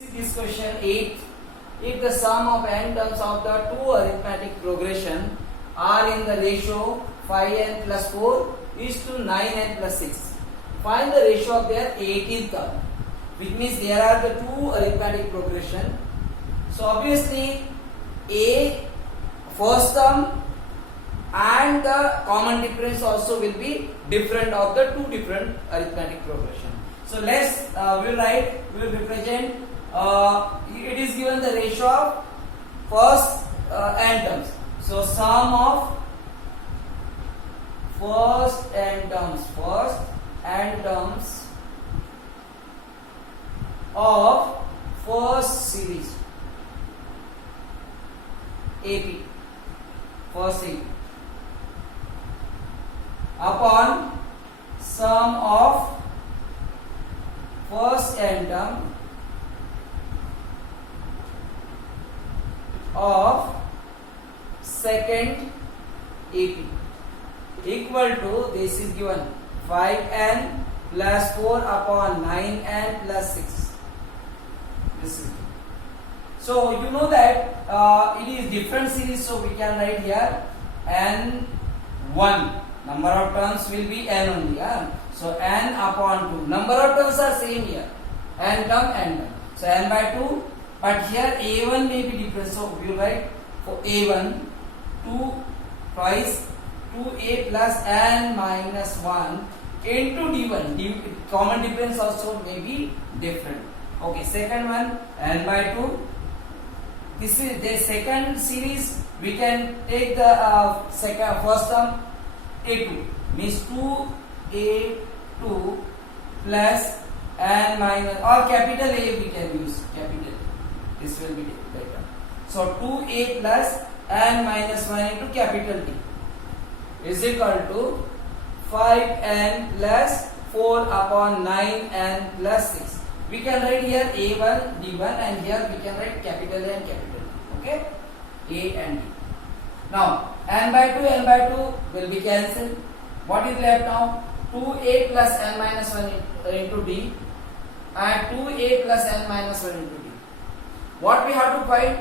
This question 8. If the sum of n terms of the two arithmetic progression are in the ratio 5n plus 4 is to 9n plus 6, find the ratio of their 18th term, which means there are the two arithmetic progression. So obviously a first term and the common difference also will be different of the two different arithmetic progression. So let's we'll represent. It is given the ratio of first n terms. So sum of first n terms of first series AP first series upon sum of first n term of second AP equal to, this is given 5n plus 4 upon 9n plus 6. This is, so you know that it is different series, so we can write here n1, number of terms will be n only. So n upon 2, number of terms are same here, n term, so n by 2. But here a1 may be different, so we will write for a1 2 twice 2a plus n minus 1 into d1. Common difference also may be different. Okay, second one n by 2. This is the second series. We can take the first term a2, means 2a2 plus n minus, or capital A we can use capital. This will be better. So 2a plus n minus 1 into capital T is equal to 5n plus 4 upon 9n plus 6. We can write here a1 d1 and here we can write capital A and capital T. Okay, a and d. Now n by 2 will be cancelled. What is left now? 2a plus n minus 1 into d and 2a plus n minus 1 into d. What we have to find?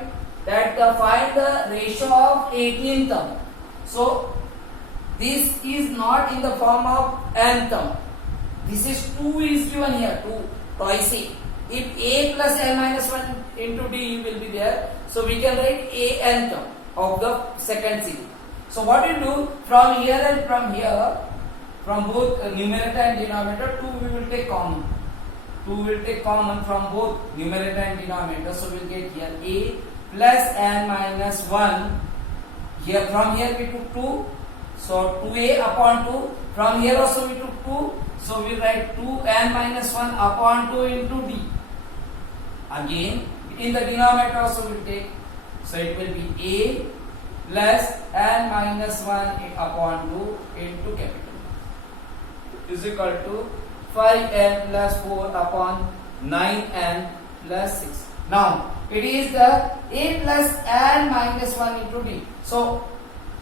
That find the ratio of 18th term. So this is not in the form of n term. This is 2 is given here, 2 twice a. If a plus n minus 1 into d will be there, so we can write a n term of the second series. So what we do from here and from here, from both numerator and denominator, 2 we will take common. 2 will take common from both numerator and denominator, so we will get here a plus n minus 1. Here from here we took 2, so 2a upon 2. From here also we took 2, so we write 2n minus 1 upon 2 into d. Again in the denominator also we take, so it will be a plus n minus 1 upon 2 into capital is equal to 5n plus 4 upon 9n plus 6. Now it is the a plus n minus 1 into d. So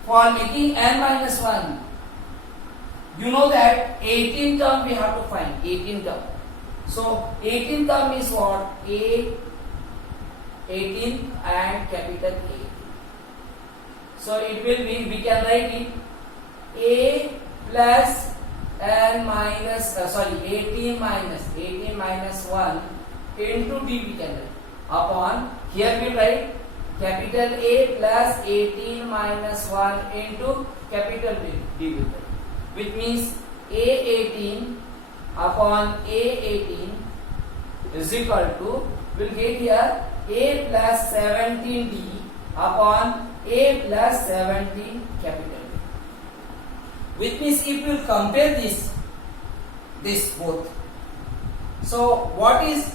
for making n minus 1, you know that 18 term we have to find, 18 term. So 18 term is what? A 18 and capital A. So it will be, we can write it a plus n minus 18 minus 1 into d we can write upon, here we write capital A plus 18 minus 1 into capital D will write, which means A18 upon A18 is equal to, we'll get here A plus 17D upon A plus 17 capital D. Which means if you compare this both, so what is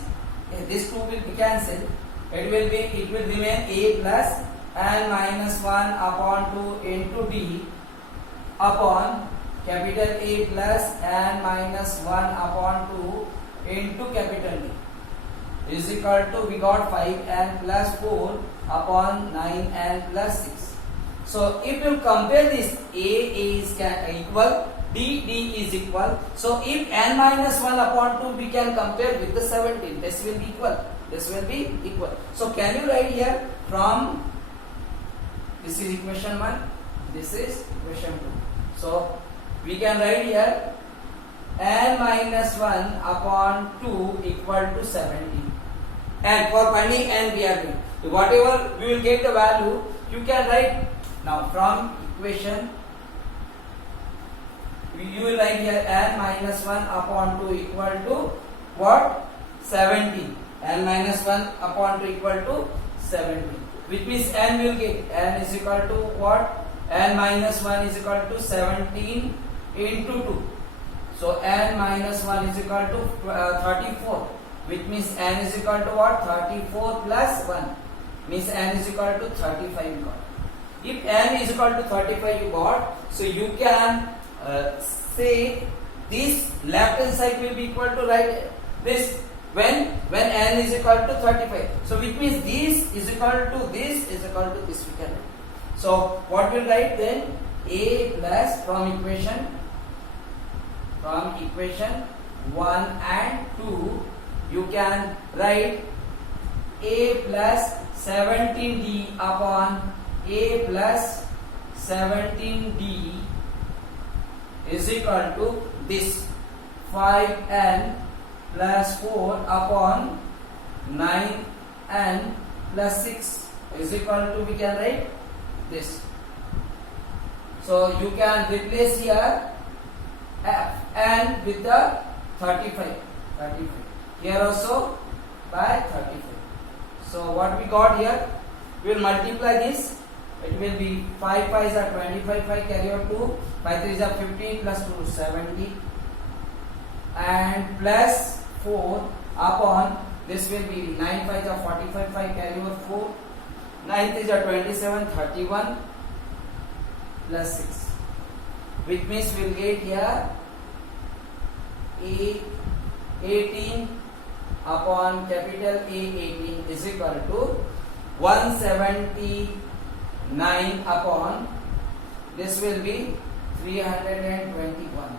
this 2 will be cancelled. It will remain a plus n minus 1 upon 2 into d upon capital A plus n minus 1 upon 2 into capital D is equal to, we got 5n plus 4 upon 9n plus 6. So if you compare this, a is equal, d is equal. So if n minus 1 upon 2 we can compare with the 17, this will be equal. This will be equal. So can you write here from this is equation 1, this is equation 2. So we can write here n minus 1 upon 2 equal to 17. And for finding n we are doing. Whatever we will get the value, you can write now from equation. You will write here n minus 1 upon 2 equal to what? 17. N minus 1 upon 2 equal to 17. Which means n will get n is equal to what? N minus 1 is equal to 17 into 2. So n minus 1 is equal to 34. Which means n is equal to what? 34 plus 1. Means n is equal to 35 you got. If n is equal to 35 you got, so you can say this left hand side will be equal to right this when n is equal to 35. So which means this is equal to this is equal to this we can write. So what will write then? A plus from equation 1 and 2 you can write a plus 17d upon a plus 17d is equal to this 5n plus 4 upon 9n plus 6 is equal to we can write this. So you can replace here n with the 35. Here also by 35. So what we got here, we will multiply this. It will be 5 5s are 25, 5 carry out 2, 5 3s are 15 plus 2 70 and plus 4 upon this will be 9 5s are 45, 5 carry over 4, 9 3s are 27, 31 plus 6, which means we will get here A 18 upon capital A 18 is equal to 179 upon this will be 321.